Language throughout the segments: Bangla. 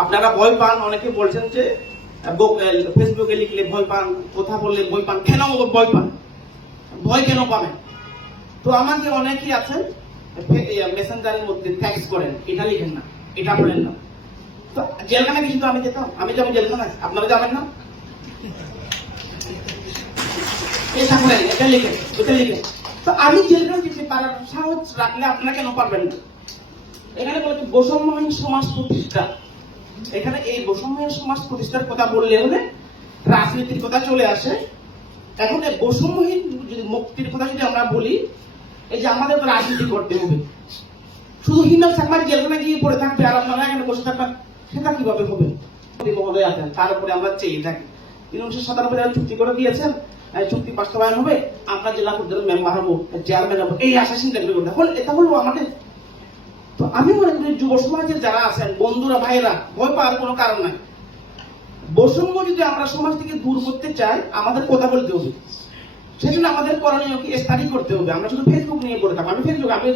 আপনারা ভয় পান, অনেকে বলছেন যে ফেসবুকে লিখলে ভয় পান, কথা বললে ভয় পান, কেন ভয় পান? ভয় কেন পাবেন? তো আমাদের অনেকেই আছেন মেসেঞ্জারের মধ্যে ট্যাক্স করেন, এটা লিখেন না, এটা বলেন না। তো জেলখানা কিছু আমি যেতাম, আমি যাব জেলখানা আপনারা যাবেন না? এটা করেন এটা লিখেন এটা লিখেন। তো আমি জেলখানা যেতে পারার সাহস রাখলে আপনারা কেন পারবেন না? এখানে বলে বৈষম্যহীন সমাজ প্রতিষ্ঠা। এখানে এই বৈষম্যহীন সমাজ প্রতিষ্ঠার কথা বললে হলে রাজনীতির কথা চলে আসে। এখন এই বৈষম্যহীন যদি মুক্তির কথা যদি আমরা বলি, এই যে আমাদের রাজনীতি করতে হবে। শুধু হিমেল চাকমার জেলখানে গিয়ে পড়ে থাকবে আর আপনারা এখানে বসে থাকবেন সেটা কীভাবে হবে? মহোদয় আছেন, তার উপরে আমরা চেয়ে থাকি। তিনি উনিশশো সাতানব্বই সালে চুক্তি করে দিয়েছেন চুক্তি বাস্তবায়ন হবে। আমরা জেলা পর্যায়ের মেম্বার হব চেয়ারম্যান হব। এই আশা চিন্তা করে এখন এটা হলো আমাদের আমি মনে করি যুব সমাজে যারা আছেন, বন্ধুরা ভাইরা ভয় পাওয়ার কোনো কারণ নাই। বৈষম্য যদি আমরা সমাজ থেকে দূর করতে চাই, আমাদের কথা বলতে হবে। সেজন্য আমাদের করণীয় কি স্টাডি করতে হবে। আমরা শুধু ফেসবুক নিয়ে পড়ে থাকব। আমি ফেসবুক আমি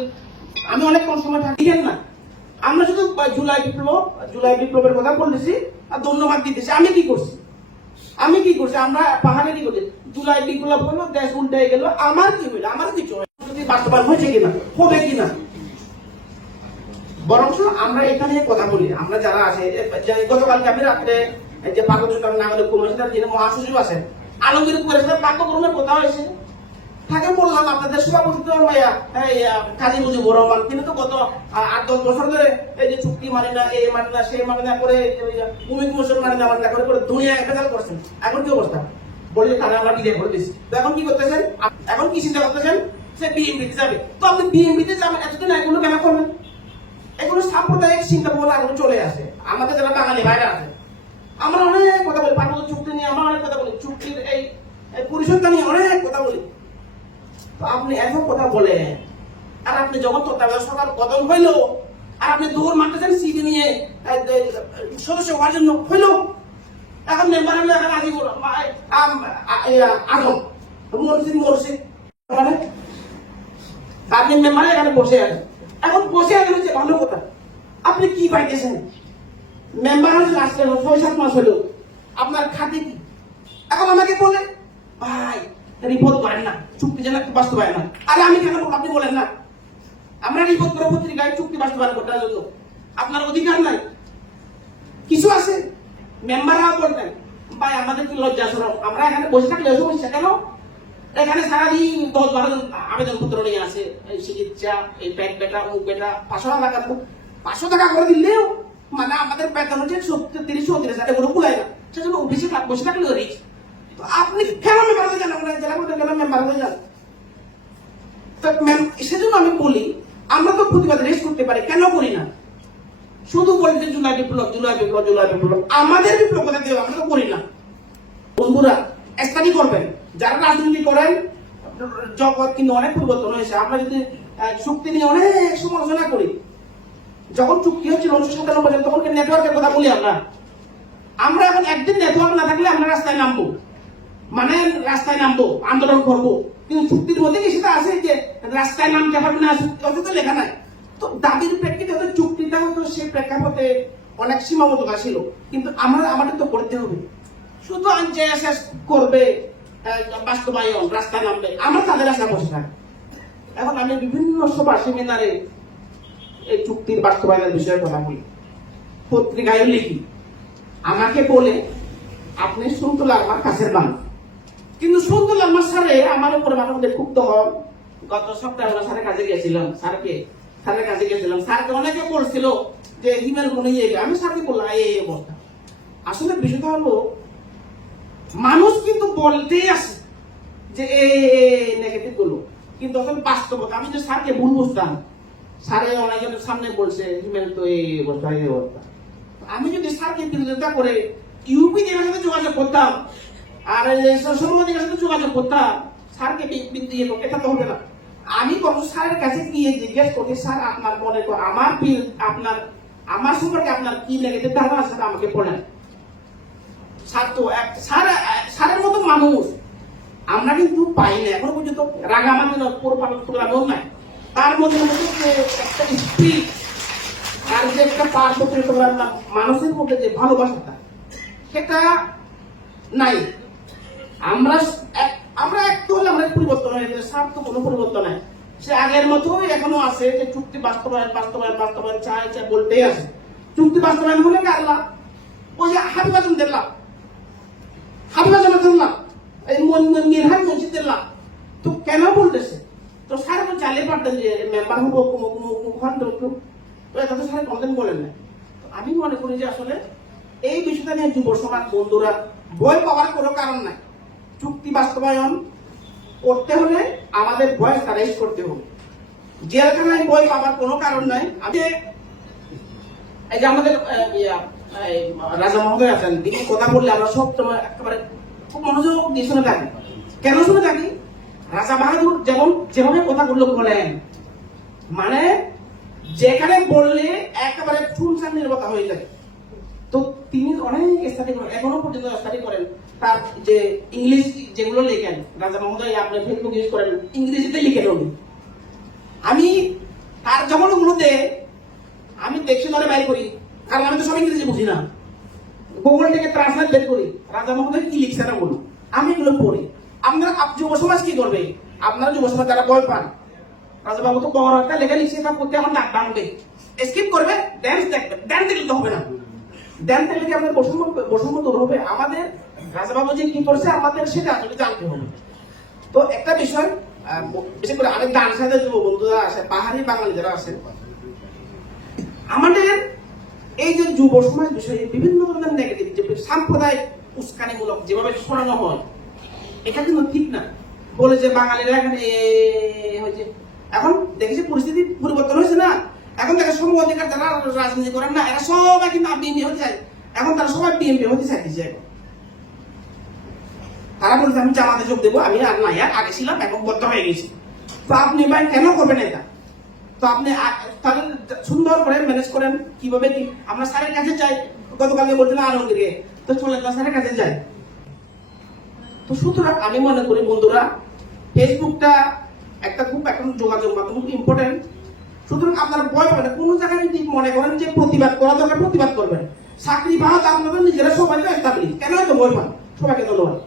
আমি অনেক কম সময় থাকি। না, আমরা শুধু জুলাই বিপ্লব, জুলাই বিপ্লবের কথা বলতেছি আর ধন্যবাদ দিতেছি। আমি কি করছি? আমি কি করছি? আমরা পাহাড়ে কি করছি? জুলাই বিপ্লব হলো, দেশ উল্টে গেল। আমার কি হইল আমার কিছু বাস্তবায়ন হয়েছে কিনা? হবে কিনা? বরং আমরা এখানে কথা বলি আমরা যারা আছে গতকালকে আমি রাত্রে যে পার্বত্য নাগরিক কমিশনের যিনি মহাসচিব আছেন আলমগীর পরিষদের পাঠ্যক্রমের কথা হয়েছে তাকে বললাম আপনাদের সভাপতি তো ভাইয়া এই আহ, কাজী মুজিবুর রহমান তিনি তো গত আট দশ বছর ধরে এই যে চুক্তি মানে না এই মানে না সেই মানে না করে ভূমি কমিশন মানে না মানে না করে করে দুনিয়া ভেজাল করছেন। এখন কি অবস্থা? বললে তারা আমরা ডিলে করে দিচ্ছি তো এখন কি করতেছেন? এখন কি চিন্তা করতেছেন? সে বিএমপিতে যাবে। তো আপনি বিএমপিতে যাবেন এতদিন এগুলো কেন করবেন? এগুলো সাম্প্রদায়িক চিন্তা ভাবনা এগুলো চলে আসে। আমাদের যারা বাঙালি ভাইরা আছে, আমরা অনেক কথা বলি পার্বত্য চুক্তি নিয়ে আমরা অনেক কথা বলি, চুক্তির এই পরিষদটা নিয়ে অনেক কথা বলি। তো আপনি এত কথা বলেন, আর আপনি যখন তত্ত্বাবধায়ক সরকার পতন হইল, আর আপনি দৌড় মারতেছেন সিটি নিয়ে সদস্য হওয়ার জন্য হইল, এখন মেম্বার হলে এখন আজম মরসিদ মরসিদ মানে আপনি মেম্বার এখানে বসে আছেন। এখন বসে হচ্ছে ভালো কথা আপনি কি পাইতেছেন? মেম্বার হচ্ছে আসলে ছয়, সাত মাস হলো। আপনার খাতে কি? এখন আমাকে বলে, ভাই, রিপোর্ট করেন না, চুক্তি যেন বাস্তবায়ন হয়। আরে আমি কেন? আপনি বলেন না। আমরা রিপোর্ট করে পত্রিকায় চুক্তি বাস্তবায়ন করতে জন্য আপনার অধিকার নাই। কিছু আছে? মেম্বাররা বলবেন ভাই, আমাদের কি লজ্জা সরম আমরা এখানে বসে থাকলে সমস্যা কেন? এখানে সারাদিন দশ বারো জন আবেদন পত্র নিয়ে আসে, এই চিকিৎসা, এই পেট বেটা মুখ বেটা পাঁচশো টাকা তো পাঁচশো টাকা করে দিলেও মানে আমাদের বেতন হচ্ছে সত্তর, তিরিশ, চৌত্রিশ হাজার এগুলো কুলায় না। সেজন্য অফিসে বসে থাকলে রিচ তো আপনি কেন মেম্বার হতে যান জেলা করতে গেলে মেম্বার হতে যান তো ম্যাম সেজন্য আমি বলি, আমরা তো প্রতিবাদ রেস করতে পারি, কেন করি না? শুধু বলতে জুলাই বিপ্লব জুলাই বিপ্লব জুলাই বিপ্লব। আমাদের বিপ্লব কথা দিয়ে আমরা তো করি না। বন্ধুরা স্টাডি করবেন। যারা রাজনীতি করেন, জগৎ কিন্তু অনেক পরিবর্তন হয়েছে। আমরা যদি চুক্তি নিয়ে অনেক সমালোচনা করি, যখন চুক্তি হচ্ছিল উনিশশো সাতানব্বই সালে, তখন নেটওয়ার্কের কথা বলি আমরা। আমরা এখন একদিন নেটওয়ার্ক না থাকলে আমরা রাস্তায় নামবো। মানে রাস্তায় নামবো, আন্দোলন করব। কিন্তু চুক্তির মধ্যে কি সেটা আছে যে রাস্তায় নামতে হবে না অথচ লেখা নাই। তো দাবির প্রেক্ষিতে হয়তো চুক্তিটা হয়তো সেই প্রেক্ষাপটে অনেক সীমাবদ্ধতা ছিল। কিন্তু আমরা, আমাদের তো করতে হবে। শুধু আনজেএসএস করবে আহ, বাস্তবায়ন রাস্তায় নামবে আমরা তাদের আশা বসে থাকি এখন আমি বিভিন্ন সভা সেমিনারে এই চুক্তির বাস্তবায়নের বিষয়ে কথা বলি। পত্রিকায় লিখি। আমাকে বলে আপনি সুন্দর আমার কাছের মানুষ। কিন্তু সুন্দর আমার স্যারে আমার উপরে মাথার মধ্যে ক্ষুব্ধ হন। গত সপ্তাহে আমরা স্যারের কাছে গেছিলাম স্যারকে স্যারের কাছে গেছিলাম স্যারকে অনেকে বলছিল যে হিমেল গুনে ইয়ে আমি স্যারকে বললাম এই অবস্থা। আসলে বিষয়টা হলো মানুষ কিন্তু বলতেই আসে যে নেগেটিভগুলো কিন্তু আসলে বাস্তবতা, আমি তো স্যারকে ভুল বুঝতাম, স্যারে অনেকের সামনে বলছে হিমেল তো এই অবস্থা এই অবস্থা। আমি যদি স্যারকে বিরোধিতা করে, ইউপি দের সাথে যোগাযোগ করতাম, আর সর্বদিকের সাথে যোগাযোগ করতাম, স্যারকে বি- ইয়ে এটা তো হবে না। আমি বরং স্যারের কাছে গিয়ে জিজ্ঞেস করতে স্যার, আপনার মনে কর, আমার আপনার, আমার সম্পর্কে আপনার কি নেগেটিভ ধারণা আছে, সেটা আমাকে বলেন। স্যার এক- স্যার স্যারের মতো মানুষ। আমরা কিন্তু পাই না। এখনও পর্যন্ত রাগামানি পুরো পালন করলাম নাই। তার মধ্যে মধ্যে একটা স্ত্রী, তার যে একটা মা- মানুষের মধ্যে যে ভালোবাসাটা, সেটা নাই। আমরা আমরা একটু হলে আমরা পরিবর্তন হয়ে গেছে। স্বার্থ কোনো পরিবর্তন নাই। সে আগের মতোই এখনও আছে যে চুক্তি বাস্তবায়ন বাস্তবায়ন বাস্তবায়ন চাই বলতেই আছে। চুক্তি বাস্তবায়ন হলে কার লাভ? ওই হাবিবাজন লাভ। হাবিবাজনের লাভ এই মিরহান মসজিদের লাভ। তো কেন বলতেছে? তো স্যার তো চালিয়ে পারতেন যে মেম্বার হব কুমুক কুমুক হন তো এটা তো স্যার কমপ্লেন বলেন না আমি মনে করি যে আসলে এই বিষয়টা নিয়ে যুব সমাজ বন্ধুরা বই পাওয়ার কোনো কারণ নাই। চুক্তি বাস্তবায়ন করতে হলে আমাদের ভয়েস রাইজ করতে হবে। জেলখানায় বই পাওয়ার কোনো কারণ নাই। আমি এই যে আমাদের রাজা মহোদয় আছেন, তিনি কথা বললে আমরা সব সময় একেবারে খুব মনোযোগ দিয়ে শুনে থাকি। কেন শুনে থাকি? রাজা বাহাদুর যেমন যেভাবে কথাগুলো বলেন মানে যেখানে বললে একেবারে শুনশান নির্বতা হয়ে যায়। তো তিনি অনেক স্টাডি করেন, এখনও পর্যন্ত স্টাডি করেন। তার যে ইংলিশ যেগুলো লেখেন, রাজা মহোদয় আপনি ফেসবুক ইউজ করেন, ইংরেজিতে লিখেন উনি। আমি তার যখন ওগুলোতে, আমি দেখছি ধরে বাইর করি, কারণ আমি তো সব ইংরেজি বুঝি না। গুগল থেকে ট্রান্সলেট বের করি। রাজা মহোদয় কি লিখছে না বলুন। আমি এগুলো পড়ি। আপনারা আপ- যুব সমাজ কি করবে? আপনারা যুব সমাজ যারা ভয় পান। রাজা বাবু তো বড় একটা লেখা লিখছে তা করতে আমার নাক ডাকবে স্কিপ করবে ড্যান্স দেখবে। ড্যান্স দেখলে তো হবে না। ড্যান্স দেখলে কি আমাদের বৈষম্য বৈষম্য দূর হবে? আমাদের রাজা বাবু যে কি করছে, আমাদের সেটা আসলে জানতে হবে। তো একটা বিষয় বিশেষ করে অনেক ডান সাথে যুব বন্ধুরা আছে পাহাড়ি বাঙালি যারা আছে আমাদের এই যে যুব সমাজ বিষয়ে বিভিন্ন ধরনের নেগেটিভ যে সাম্প্রদায়িক উস্কানিমূলক যেভাবে শোনানো হয় এটা কিন্তু ঠিক না। বলে যে বাঙালিরা এখানে হয়েছে। এখন দেখেছি পরিস্থিতি পরিবর্তন হয়েছে না? এখন দেখে সম অধিকার যারা রাজনীতি করেন না, এরা সবাই কিন্তু বিএনপি হতে চায়। এখন তারা সবাই বিএনপি হতে চাইছে এখন তারা বলছে, আমি জামাতে যোগ দেবো, আমি আর নাই, আর আগে ছিলাম, এখন বদ্ধ হয়ে গেছি। তো আপনি ভাই কেন করবেন এটা? তো আপনি তাহলে সুন্দর করে ম্যানেজ করেন কীভাবে কি? আমরা স্যারের কাছে যাই, গতকালকে বলছিলাম আলমগীরকে। তো চলে তো স্যারের কাছে যাই। তো সুতরাং আমি মনে করি বন্ধুরা ফেসবুকটা একটা খুব এখন যোগাযোগ মাধ্যম খুব ইম্পর্টেন্ট সুতরাং আপনারা ভয় পাবেন। কোনো জায়গায় যদি মনে করেন যে প্রতিবাদ করা দরকার, প্রতিবাদ করবেন। চাকরি পাওয়া আপনাদের নিজেরা সবাই কেন এত ভয় পান? সবাইকে ধন্যবাদ।